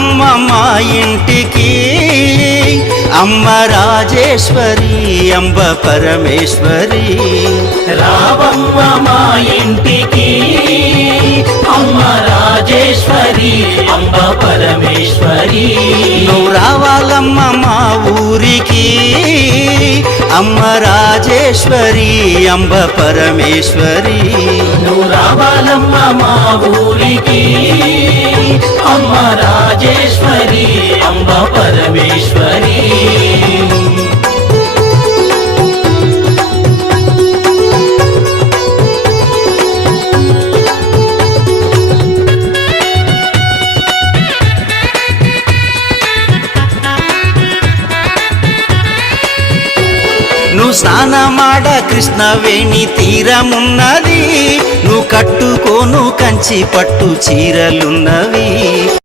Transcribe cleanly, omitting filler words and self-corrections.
రావమ్మ మా ఇంటికి అమ్మ రాజేశ్వరి అంబ పరమేశ్వరి రావమ్మ మా ఇంటికి అమ్మ రాజేశ్వరి అంబ పరమేశ్వరి నువ్వు రావాలమ్మ మా ఊరికి అమ్మ రాజేశ్వరి అంబ పరమేశ్వరి నువ్వు రావాలమ్మ మా ఊరికి అమ్మ రాజేశ్వరి అంబ పరమేశ్వరి నువ్వు స్నానమాడ కృష్ణవేణి తీరమున్నది నువ్వు కట్టుకోను కంచి పట్టు చీరలున్నవి